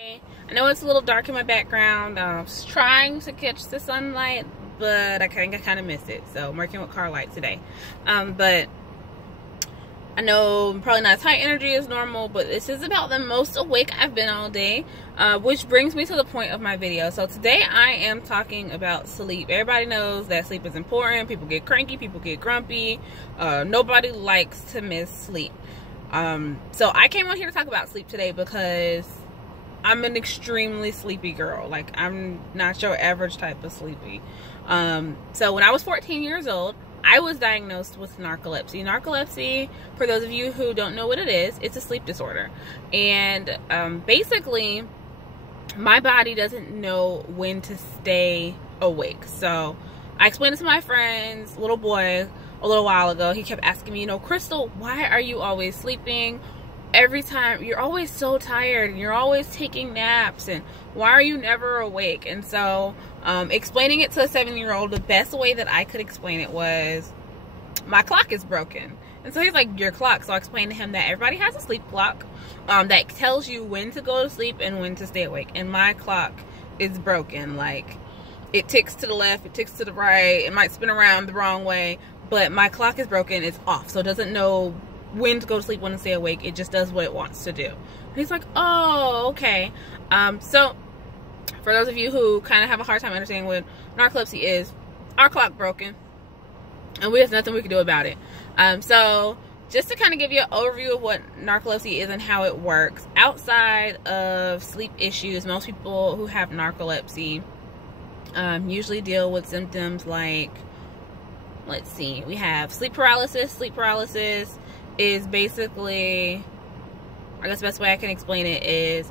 I know it's a little dark in my background. I was trying to catch the sunlight, but I kind of missed it. So I'm working with car light today. But I know I'm probably not as high energy as normal, but this is about the most awake I've been all day, which brings me to the point of my video. So today I am talking about sleep. Everybody knows that sleep is important. People get cranky, people get grumpy. Nobody likes to miss sleep. So I came on here to talk about sleep today because I'm an extremely sleepy girl. Like, I'm not your average type of sleepy. So when I was 14 years old, I was diagnosed with narcolepsy. Narcolepsy, for those of you who don't know what it is, it's a sleep disorder. And basically, my body doesn't know when to stay awake. So I explained it to my friend's little boy a little while ago. He kept asking me, Crystal, why are you always sleeping? Every time you're always so tired and you're always taking naps, and why are you never awake? And so explaining it to a 7-year-old, the best way that I could explain it was, my clock is broken. And so he's like, your clock? So I explained to him that everybody has a sleep clock that tells you when to go to sleep and when to stay awake, and my clock is broken. Like, it ticks to the left, it ticks to the right, it might spin around the wrong way, but my clock is broken. It's off, so it doesn't know when to go to sleep, when to stay awake. It just does what it wants to do. And he's like, oh, okay. So for those of you who kind of have a hard time understanding what narcolepsy is, our clock broken and there's nothing we can do about it. So just to kind of give you an overview of what narcolepsy is and how it works, outside of sleep issues, most people who have narcolepsy usually deal with symptoms like, let's see, we have sleep paralysis. Sleep paralysis is basically, I guess the best way I can explain it is,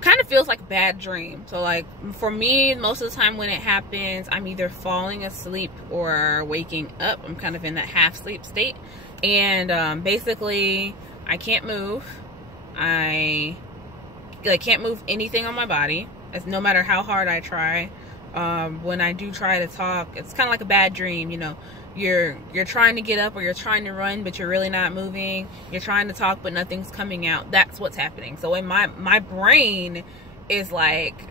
kind of feels like a bad dream. So like, for me, most of the time when it happens, I'm either falling asleep or waking up. I'm kind of in that half sleep state. And basically, I can't move. I can't move anything on my body. It's no matter how hard I try. When I do try to talk, it's kind of like a bad dream, You're trying to get up or you're trying to run, but you're really not moving. You're trying to talk, but nothing's coming out. That's what's happening. So in my brain is like,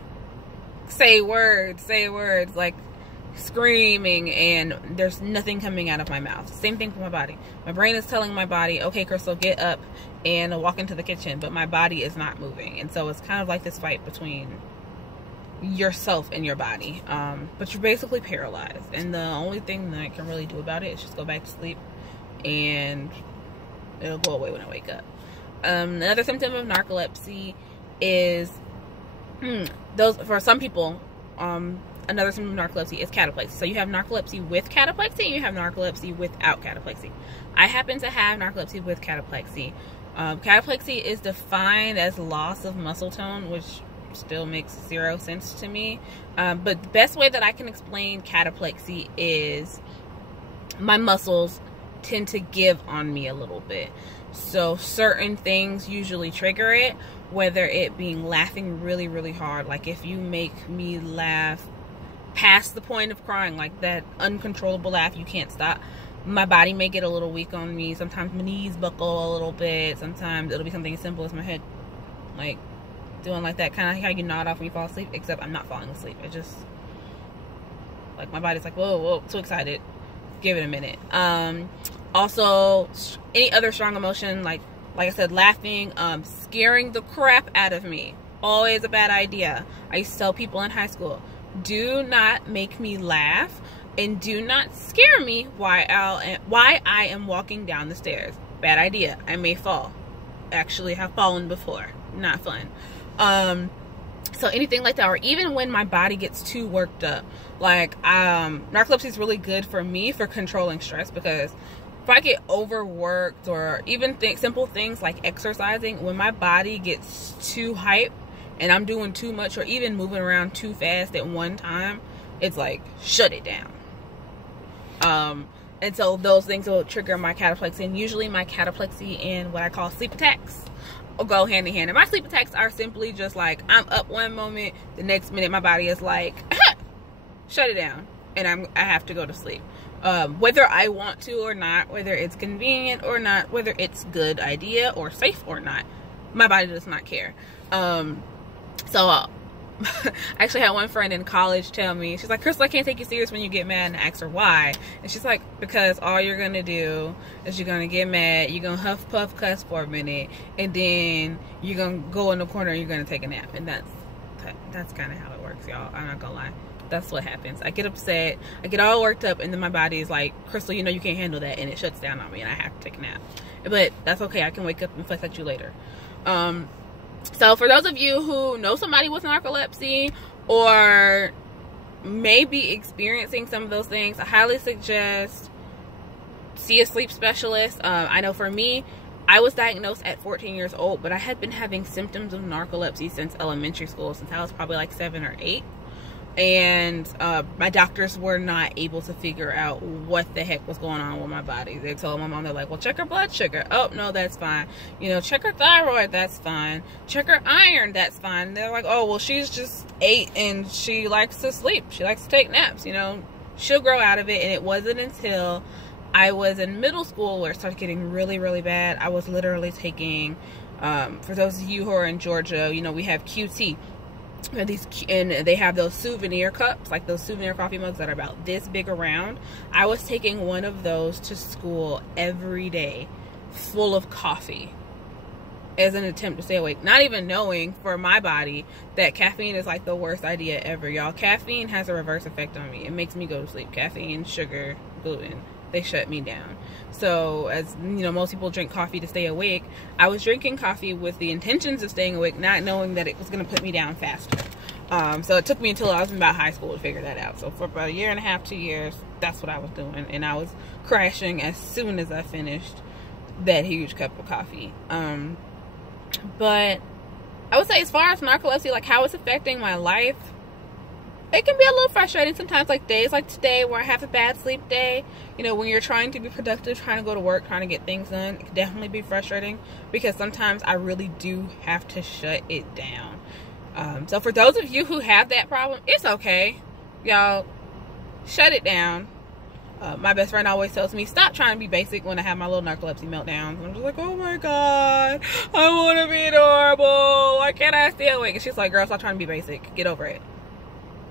say words, like screaming, and there's nothing coming out of my mouth. Same thing for my body. My brain is telling my body, okay, Crystal, get up and walk into the kitchen, but my body is not moving. And so it's kind of like this fight between yourself and your body, but you're basically paralyzed, and the only thing that I can really do about it is just go back to sleep, and it'll go away when I wake up. Another symptom of narcolepsy is for some people, another symptom of narcolepsy is cataplexy. So you have narcolepsy with cataplexy, and you have narcolepsy without cataplexy. I happen to have narcolepsy with cataplexy. Cataplexy is defined as loss of muscle tone, which still makes 0 sense to me, but the best way that I can explain cataplexy is my muscles tend to give on me a little bit. So certain things usually trigger it, whether it being laughing really, really hard. Like if you make me laugh past the point of crying, like that uncontrollable laugh you can't stop, my body may get a little weak on me. Sometimes my knees buckle a little bit. Sometimes it'll be something as simple as my head like doing like that, kind of how you nod off when you fall asleep, except I'm not falling asleep. It just, like, my body's like, whoa, too excited, give it a minute. Also, any other strong emotion, like I said, laughing, scaring the crap out of me, always a bad idea. I used to tell people in high school, do not make me laugh and do not scare me while I am walking down the stairs. Bad idea. I may fall. Actually have fallen before. Not fun. So anything like that, or even when my body gets too worked up, like narcolepsy is really good for me for controlling stress, because if I get overworked, or even simple things like exercising, when my body gets too hyped and I'm doing too much, or even moving around too fast at one time, it's like, shut it down. And so those things will trigger my cataplexy, and usually my cataplexy and what I call sleep attacks will go hand in hand. And my sleep attacks are simply just like, I'm up one moment, the next minute my body is like, shut it down, and I have to go to sleep. Whether I want to or not, whether it's convenient or not, whether it's good idea or safe or not, my body does not care. So I actually had one friend in college tell me, she's like, Crystal, I can't take you serious when you get mad, and I asked her why. And she's like, because all you're going to do is you're going to get mad, you're going to huff, puff, cuss for a minute, and then you're going to go in the corner and you're going to take a nap. And that's kind of how it works, y'all. I'm not going to lie. That's what happens. I get upset, I get all worked up, and then my body is like, Crystal, you know you can't handle that, and it shuts down on me, and I have to take a nap. But that's okay. I can wake up and flex at you later. So for those of you who know somebody with narcolepsy or may be experiencing some of those things, I highly suggest see a sleep specialist. I know for me, I was diagnosed at 14 years old, but I had been having symptoms of narcolepsy since elementary school, since I was probably like 7 or 8. And my doctors were not able to figure out what the heck was going on with my body. They told my mom, they're like, well, check her blood sugar. Oh, no, that's fine. You know, check her thyroid. That's fine. Check her iron. That's fine. And they're like, oh, well, she's just 8 and she likes to sleep. She likes to take naps. You know, she'll grow out of it. And it wasn't until I was in middle school where it started getting really, really bad. I was literally taking, for those of you who are in Georgia, you know, we have QT. And they have those souvenir cups, like those souvenir coffee mugs that are about this big around. I was taking one of those to school every day, full of coffee, as an attempt to stay awake, not even knowing for my body that caffeine is like the worst idea ever, y'all. Caffeine has a reverse effect on me. It makes me go to sleep. Caffeine, sugar, gluten, they shut me down. So as you know, most people drink coffee to stay awake. I was drinking coffee with the intentions of staying awake, not knowing that it was going to put me down faster. So it took me until I was in about high school to figure that out. So for about 1.5 years, 2 years, that's what I was doing. And I was crashing as soon as I finished that huge cup of coffee. But I would say as far as narcolepsy, like how it's affecting my life, it can be a little frustrating sometimes, like days like today where I have a bad sleep day. You know, when you're trying to be productive, trying to go to work, trying to get things done, it can definitely be frustrating because sometimes I really do have to shut it down. So for those of you who have that problem, it's okay. Y'all, shut it down. My best friend always tells me, stop trying to be basic when I have my little narcolepsy meltdowns. And I'm just like, oh my God, I want to be normal. Why can't I stay awake? And she's like, girl, stop trying to be basic. Get over it.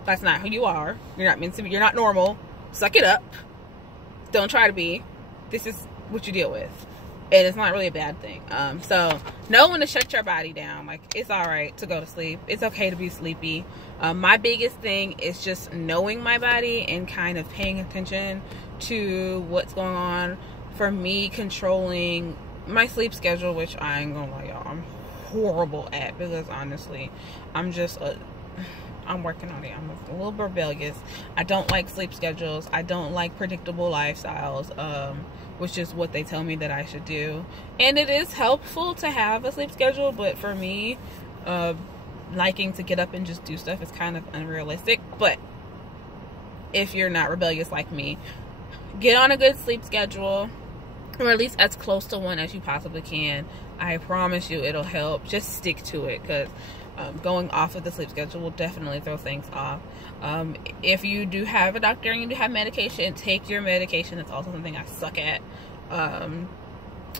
That's not who you are. You're not meant to be. You're not normal. Suck it up. Don't try to be. This is what you deal with. And it's not really a bad thing. So know when to shut your body down. Like, it's all right to go to sleep. It's okay to be sleepy. My biggest thing is just knowing my body and kind of paying attention to what's going on. For me, controlling my sleep schedule, which I ain't gonna lie, y'all, I'm horrible at, because honestly, I'm working on it. I'm a little rebellious. I don't like sleep schedules. I don't like predictable lifestyles, which is what they tell me that I should do. And it is helpful to have a sleep schedule, but for me, liking to get up and just do stuff is kind of unrealistic. But if you're not rebellious like me, get on a good sleep schedule, or at least as close to one as you possibly can. I promise you it'll help. Just stick to it, because going off of the sleep schedule will definitely throw things off. If you do have a doctor and you do have medication, take your medication. That's also something I suck at.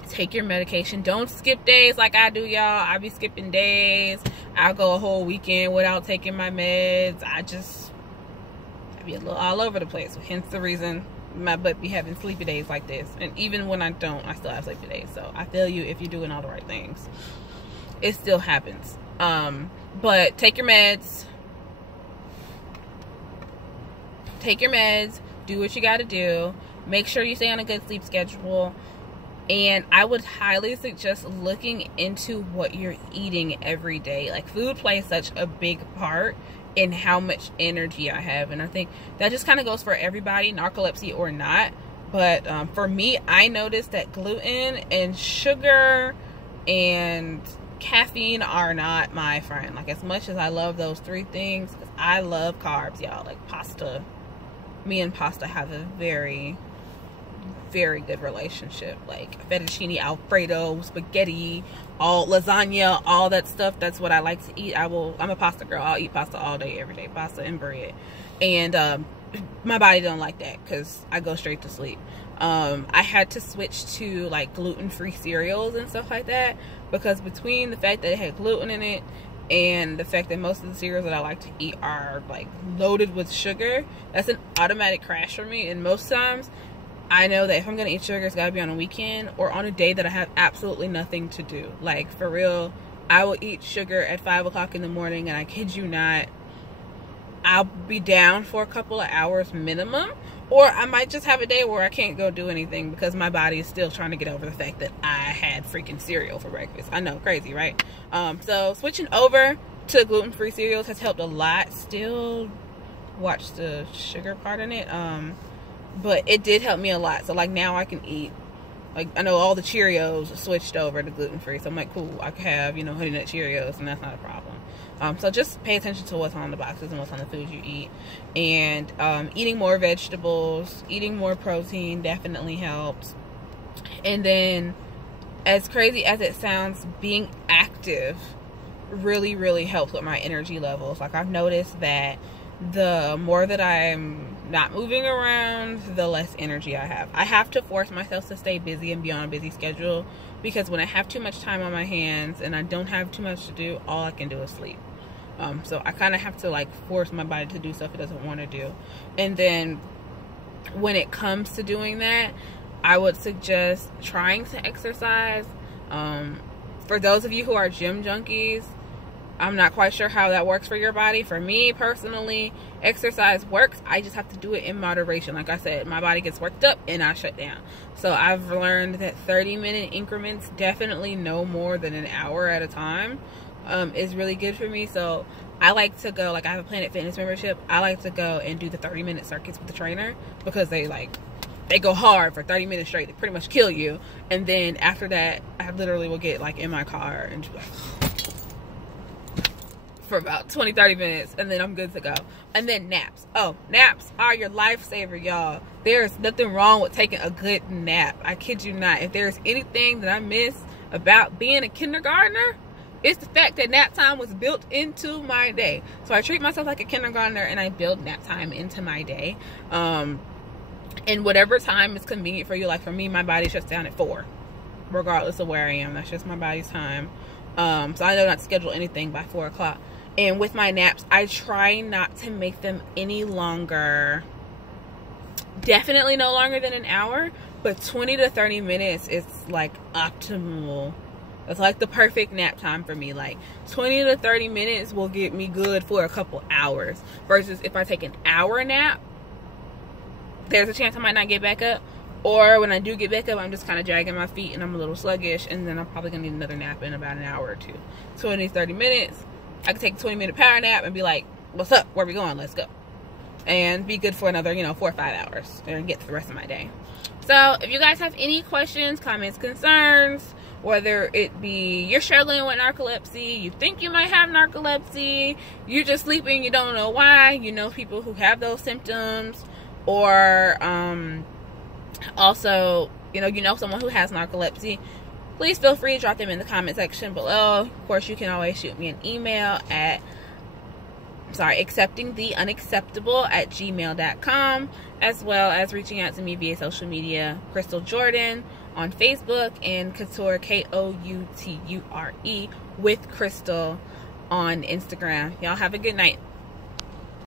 Take your medication. Don't skip days like I do, y'all. I be skipping days. I'll go a whole weekend without taking my meds. I be a little all over the place. Hence the reason my butt be having sleepy days like this. And even when I don't, I still have sleepy days. So I feel you if you're doing all the right things. It still happens. But take your meds. Take your meds. Do what you got to do. Make sure you stay on a good sleep schedule. And I would highly suggest looking into what you're eating every day. Like, food plays such a big part in how much energy I have. And I think that just kind of goes for everybody, narcolepsy or not. But for me, I noticed that gluten and sugar and caffeine are not my friend. Like, as much as I love those three things, I love carbs, y'all. Like pasta. Me and pasta have a very, very good relationship. Like fettuccine alfredo, spaghetti, all lasagna, all that stuff. That's what I like to eat. I'm a pasta girl. I'll eat pasta all day, every day. Pasta and bread. And my body don't like that because I go straight to sleep. I had to switch to like gluten-free cereals and stuff like that, because between the fact that it had gluten in it and the fact that most of the cereals that I like to eat are like loaded with sugar, that's an automatic crash for me. And most times I know that if I'm gonna eat sugar, it's gotta be on a weekend or on a day that I have absolutely nothing to do. Like, for real, I will eat sugar at 5 o'clock in the morning, and I kid you not, I'll be down for a couple of hours minimum. Or I might just have a day where I can't go do anything because my body is still trying to get over the fact that I had freaking cereal for breakfast. I know, crazy, right? So switching over to gluten-free cereals has helped a lot. Still watch the sugar part in it. But it did help me a lot. So like now I can eat, like, I know all the Cheerios switched over to gluten-free. So I'm like, cool, I can have, you know, Honey Nut Cheerios, and that's not a problem. So just pay attention to what's on the boxes and what's on the foods you eat. And eating more vegetables, eating more protein definitely helps. And then, as crazy as it sounds, being active really, really helps with my energy levels. Like, I've noticed that the more that I'm not moving around, the less energy I have. I have to force myself to stay busy and be on a busy schedule, because when I have too much time on my hands and I don't have too much to do, all I can do is sleep. So I kind of have to like force my body to do stuff it doesn't want to do. And then when it comes to doing that, I would suggest trying to exercise. For those of you who are gym junkies, I'm not quite sure how that works for your body. For me personally, exercise works. I just have to do it in moderation. Like I said, my body gets worked up and I shut down. So I've learned that 30-minute increments, definitely no more than an hour at a time, is really good for me. So I like to go, like, I have a Planet Fitness membership. I like to go and do the 30-minute circuits with the trainer, because they go hard for 30 minutes straight. They pretty much kill you. And then after that, I literally will get like in my car and just like for about 20-30 minutes, and then I'm good to go. And then naps. Oh, naps are your lifesaver, y'all. There's nothing wrong with taking a good nap. I kid you not. If there's anything that I miss about being a kindergartner, it's the fact that nap time was built into my day. So I treat myself like a kindergartner, and I build nap time into my day. And whatever time is convenient for you. Like for me, my body shuts down at 4, regardless of where I am. That's just my body's time. So I know not to schedule anything by 4 o'clock. And with my naps, I try not to make them any longer. Definitely no longer than an hour, but 20 to 30 minutes is like optimal. It's like the perfect nap time for me. Like 20 to 30 minutes will get me good for a couple hours. Versus if I take an hour nap, there's a chance I might not get back up. Or when I do get back up, I'm just kind of dragging my feet and I'm a little sluggish. And then I'm probably going to need another nap in about an hour or two. 20 to 30 minutes. I could take a 20-minute power nap and be like, what's up? Where are we going? Let's go. And be good for another, 4 or 5 hours. And get to the rest of my day. So if you guys have any questions, comments, concerns, whether it be you're struggling with narcolepsy, you think you might have narcolepsy, you're just sleeping, you don't know why, you know people who have those symptoms, or also, you know someone who has narcolepsy, please feel free to drop them in the comment section below. Of course, you can always shoot me an email at acceptingtheunacceptable@gmail.com, as well as reaching out to me via social media, Crystal Jordan on Facebook, and Couture, Couture with Crystal on Instagram. Y'all have a good night.